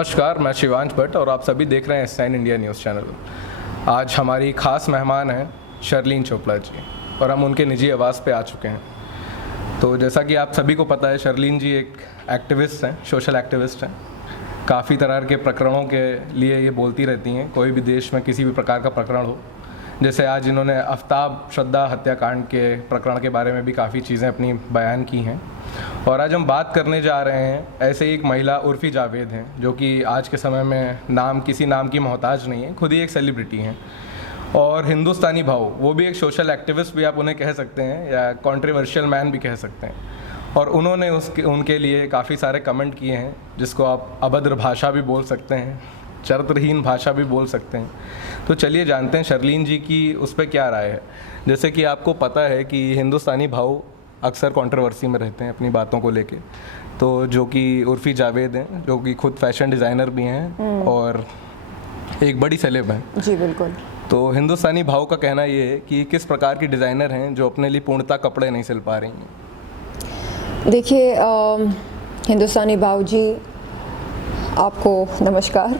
नमस्कार, मैं शिवांश भट्ट और आप सभी देख रहे हैं साइन इंडिया न्यूज़ चैनल। आज हमारी ख़ास मेहमान हैं शर्लीन चोपड़ा जी और हम उनके निजी आवास पे आ चुके हैं। तो जैसा कि आप सभी को पता है, शर्लीन जी एक एक्टिविस्ट हैं, सोशल एक्टिविस्ट हैं। काफ़ी तरह के प्रकरणों के लिए ये बोलती रहती हैं, कोई भी देश में किसी भी प्रकार का प्रकरण हो। जैसे आज इन्होंने आफ्ताब श्रद्धा हत्याकांड के प्रकरण के बारे में भी काफ़ी चीज़ें अपनी बयान की हैं। और आज हम बात करने जा रहे हैं ऐसे ही एक महिला उर्फ़ी जावेद हैं, जो कि आज के समय में किसी नाम की मोहताज नहीं है, खुद ही एक सेलिब्रिटी हैं। और हिंदुस्तानी भाव, वो भी एक सोशल एक्टिविस्ट भी आप उन्हें कह सकते हैं या कंट्रोवर्शियल मैन भी कह सकते हैं। और उन्होंने उनके लिए काफ़ी सारे कमेंट किए हैं, जिसको आप अभद्र भाषा भी बोल सकते हैं, चरित्रहीन भाषा भी बोल सकते हैं। तो चलिए जानते हैं शर्लीन जी की उस पर क्या राय है। जैसे कि आपको पता है कि हिंदुस्तानी भाव अक्सर कंट्रोवर्सी में रहते हैं अपनी बातों को लेके। तो जो कि उर्फ़ी जावेद हैं, जो कि खुद फैशन डिज़ाइनर भी हैं और एक बड़ी सेलेब हैं। जी बिल्कुल। तो हिंदुस्तानी भाव का कहना ये है कि किस प्रकार की डिज़ाइनर हैं जो अपने लिए पूर्णतः कपड़े नहीं सिल पा रही हैं। देखिए, हिंदुस्तानी भाव जी, आपको नमस्कार।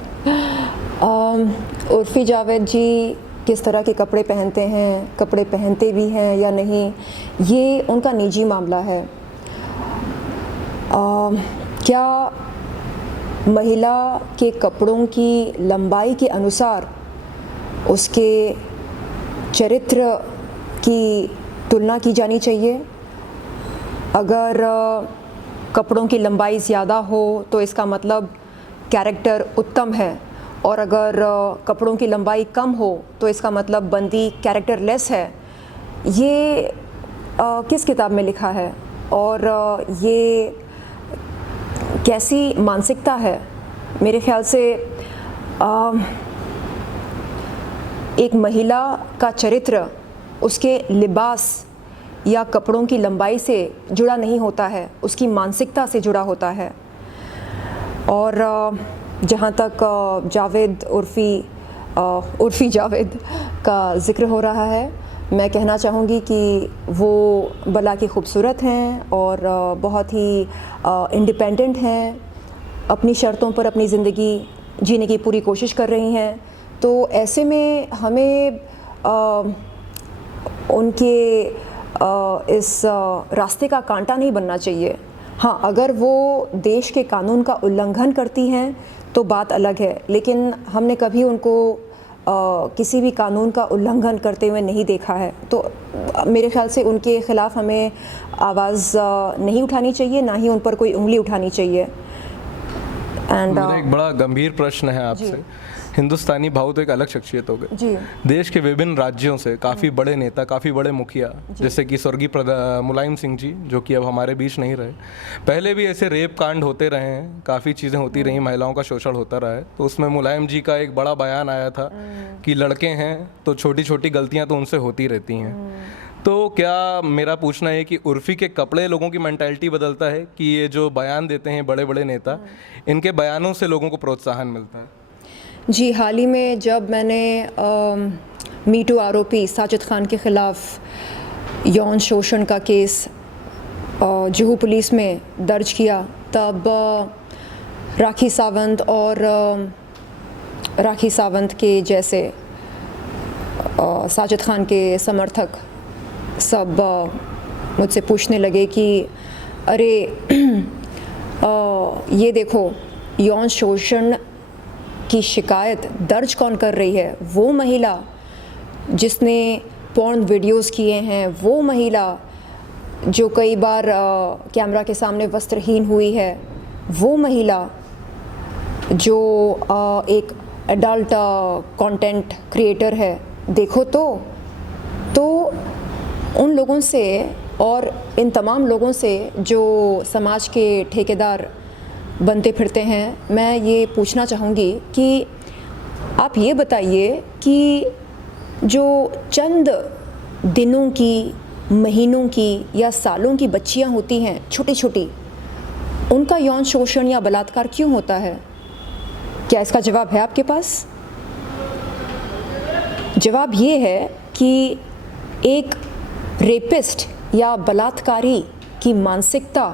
उर्फ़ी जावेद जी किस तरह के कपड़े पहनते हैं, कपड़े पहनते भी हैं या नहीं, ये उनका निजी मामला है। क्या महिला के कपड़ों की लंबाई के अनुसार उसके चरित्र की तुलना की जानी चाहिए? अगर कपड़ों की लंबाई ज़्यादा हो तो इसका मतलब कैरेक्टर उत्तम है, और अगर कपड़ों की लंबाई कम हो तो इसका मतलब बंदी कैरेक्टरलेस है। ये किस किताब में लिखा है और ये कैसी मानसिकता है? मेरे ख्याल से एक महिला का चरित्र उसके लिबास या कपड़ों की लंबाई से जुड़ा नहीं होता है, उसकी मानसिकता से जुड़ा होता है। और जहाँ तक जावेद उर्फ़ी जावेद का ज़िक्र हो रहा है, मैं कहना चाहूँगी कि वो बला की खूबसूरत हैं और बहुत ही इंडिपेंडेंट हैं, अपनी शर्तों पर अपनी ज़िंदगी जीने की पूरी कोशिश कर रही हैं। तो ऐसे में हमें उनके इस रास्ते का कांटा नहीं बनना चाहिए। हाँ, अगर वो देश के कानून का उल्लंघन करती हैं तो बात अलग है, लेकिन हमने कभी उनको किसी भी कानून का उल्लंघन करते हुए नहीं देखा है। तो मेरे ख्याल से उनके ख़िलाफ़ हमें आवाज़ नहीं उठानी चाहिए, ना ही उन पर कोई उंगली उठानी चाहिए। मेरा एक बड़ा गंभीर प्रश्न है आपसे। हिंदुस्तानी भाव तो एक अलग शख्सियत हो गई जी। देश के विभिन्न राज्यों से काफ़ी बड़े नेता, काफ़ी बड़े मुखिया, जैसे कि स्वर्गीय मुलायम सिंह जी, जो कि अब हमारे बीच नहीं रहे, पहले भी ऐसे रेप कांड होते रहे हैं, काफ़ी चीज़ें होती रही, महिलाओं का शोषण होता रहा है। तो उसमें मुलायम जी का एक बड़ा बयान आया था कि लड़के हैं तो छोटी छोटी गलतियाँ तो उनसे होती रहती हैं। तो क्या मेरा पूछना है कि उर्फ़ी के कपड़े लोगों की मेंटालिटी बदलता है कि ये जो बयान देते हैं बड़े बड़े नेता, इनके बयानों से लोगों को प्रोत्साहन मिलता है? जी, हाल ही में जब मैंने मीटू आरोपी साजिद खान के ख़िलाफ़ यौन शोषण का केस जुहू पुलिस में दर्ज किया, तब राखी सावंत के जैसे साजिद खान के समर्थक सब मुझसे पूछने लगे कि अरे ये देखो, यौन शोषण की शिकायत दर्ज कौन कर रही है? वो महिला जिसने पॉर्न वीडियोस किए हैं, वो महिला जो कई बार कैमरा के सामने वस्त्रहीन हुई है, वो महिला जो एक एडल्ट कंटेंट क्रिएटर है। देखो तो उन लोगों से और इन तमाम लोगों से जो समाज के ठेकेदार बनते फिरते हैं, मैं ये पूछना चाहूँगी कि आप ये बताइए कि जो चंद दिनों की, महीनों की या सालों की बच्चियाँ होती हैं छोटी छोटी, उनका यौन शोषण या बलात्कार क्यों होता है? क्या इसका जवाब है आपके पास? जवाब ये है कि एक रेपिस्ट या बलात्कारी की मानसिकता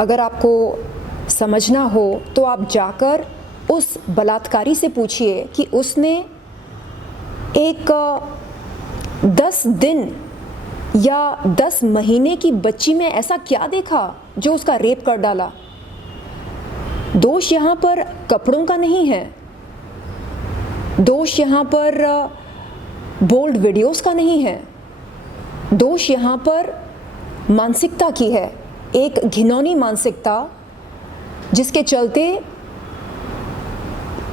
अगर आपको समझना हो तो आप जाकर उस बलात्कारी से पूछिए कि उसने एक 10 दिन या 10 महीने की बच्ची में ऐसा क्या देखा जो उसका रेप कर डाला। दोष यहाँ पर कपड़ों का नहीं है, दोष यहाँ पर बोल्ड वीडियोस का नहीं है, दोष यहाँ पर मानसिकता की है, एक घिनौनी मानसिकता जिसके चलते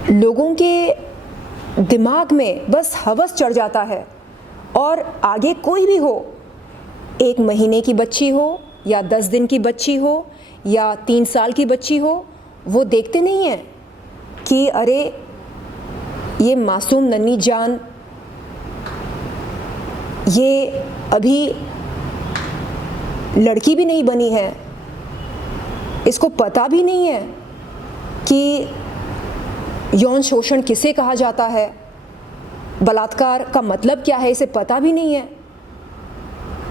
लोगों के दिमाग में बस हवस चढ़ जाता है और आगे कोई भी हो, 1 महीने की बच्ची हो या 10 दिन की बच्ची हो या 3 साल की बच्ची हो, वो देखते नहीं हैं कि अरे ये मासूम नन्ही जान, ये अभी लड़की भी नहीं बनी है, इसको पता भी नहीं है कि यौन शोषण किसे कहा जाता है, बलात्कार का मतलब क्या है, इसे पता भी नहीं है,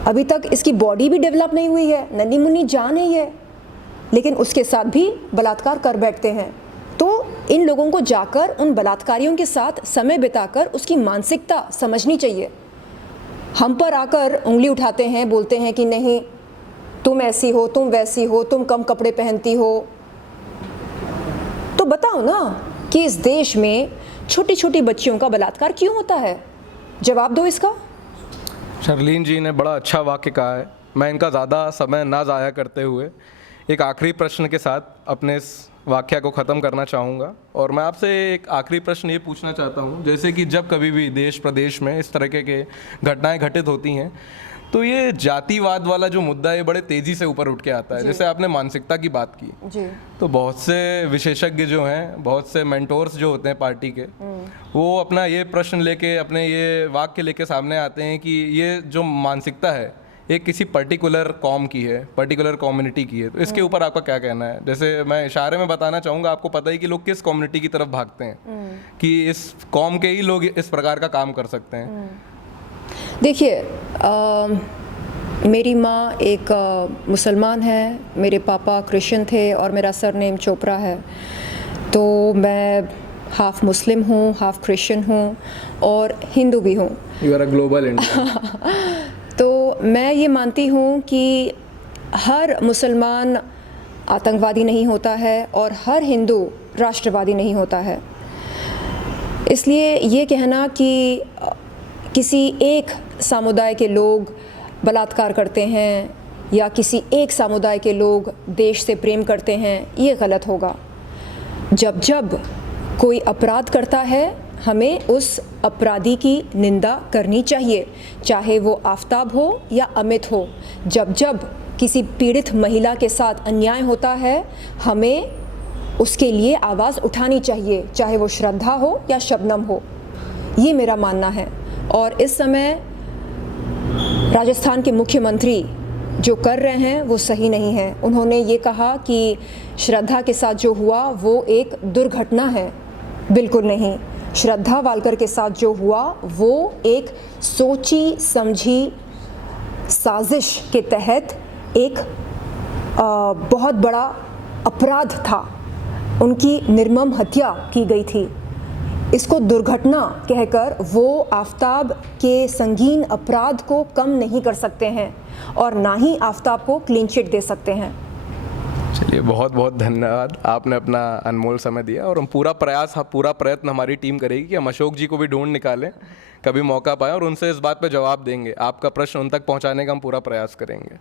अभी तक इसकी बॉडी भी डेवलप नहीं हुई है, नन्ही मुन्नी जान है ये, लेकिन उसके साथ भी बलात्कार कर बैठते हैं। तो इन लोगों को जाकर उन बलात्कारियों के साथ समय बिताकर उसकी मानसिकता समझनी चाहिए। हम पर आकर उंगली उठाते हैं, बोलते हैं कि नहीं तुम ऐसी हो, तुम वैसी हो, तुम कम कपड़े पहनती हो। तो बताओ ना कि इस देश में छोटी छोटी बच्चियों का बलात्कार क्यों होता है, जवाब दो इसका। शर्लीन जी ने बड़ा अच्छा वाक्य कहा है। मैं इनका ज़्यादा समय ना ज़ाया करते हुए एक आखिरी प्रश्न के साथ अपने इस वाक्य को ख़त्म करना चाहूँगा। और मैं आपसे एक आखिरी प्रश्न ये पूछना चाहता हूँ, जैसे कि जब कभी भी देश प्रदेश में इस तरह के घटनाएं घटित होती हैं तो ये जातिवाद वाला जो मुद्दा है बड़े तेज़ी से ऊपर उठ के आता है। जैसे आपने मानसिकता की बात की जी। तो बहुत से विशेषज्ञ जो हैं, बहुत से मेंटोर्स जो होते हैं पार्टी के, वो अपना ये प्रश्न लेके, अपने ये वाक्य लेके सामने आते हैं कि ये जो मानसिकता है एक किसी पर्टिकुलर कॉम की है, पर्टिकुलर कम्युनिटी की है। तो इसके ऊपर आपका क्या कहना है? जैसे मैं इशारे में बताना चाहूँगा, आपको पता ही कि लोग किस कम्युनिटी की तरफ भागते हैं कि इस कॉम के ही लोग इस प्रकार का काम कर सकते हैं। देखिए, मेरी माँ एक मुसलमान है, मेरे पापा क्रिश्चियन थे और मेरा सरनेम चोपड़ा है। तो मैं हाफ़ मुस्लिम हूँ, हाफ़ क्रिश्चियन हूँ और हिंदू भी हूँ। You are a global Indian. तो मैं ये मानती हूँ कि हर मुसलमान आतंकवादी नहीं होता है और हर हिंदू राष्ट्रवादी नहीं होता है। इसलिए ये कहना कि किसी एक समुदाय के लोग बलात्कार करते हैं या किसी एक समुदाय के लोग देश से प्रेम करते हैं, ये गलत होगा। जब जब कोई अपराध करता है हमें उस अपराधी की निंदा करनी चाहिए, चाहे वो आफताब हो या अमित हो। जब जब किसी पीड़ित महिला के साथ अन्याय होता है हमें उसके लिए आवाज़ उठानी चाहिए, चाहे वो श्रद्धा हो या शबनम हो। ये मेरा मानना है। और इस समय राजस्थान के मुख्यमंत्री जो कर रहे हैं वो सही नहीं है। उन्होंने ये कहा कि श्रद्धा के साथ जो हुआ वो एक दुर्घटना है। बिल्कुल नहीं, श्रद्धा वालकर के साथ जो हुआ वो एक सोची समझी साजिश के तहत एक बहुत बड़ा अपराध था, उनकी निर्मम हत्या की गई थी। इसको दुर्घटना कहकर वो आफताब के संगीन अपराध को कम नहीं कर सकते हैं और ना ही आफताब को क्लीन चिट दे सकते हैं। चलिए, बहुत बहुत धन्यवाद, आपने अपना अनमोल समय दिया। और हम पूरा प्रयत्न हमारी टीम करेगी कि हम अशोक जी को भी ढूंढ निकालें, कभी मौका पाएं और उनसे इस बात पे जवाब देंगे। आपका प्रश्न उन तक पहुंचाने का हम पूरा प्रयास करेंगे।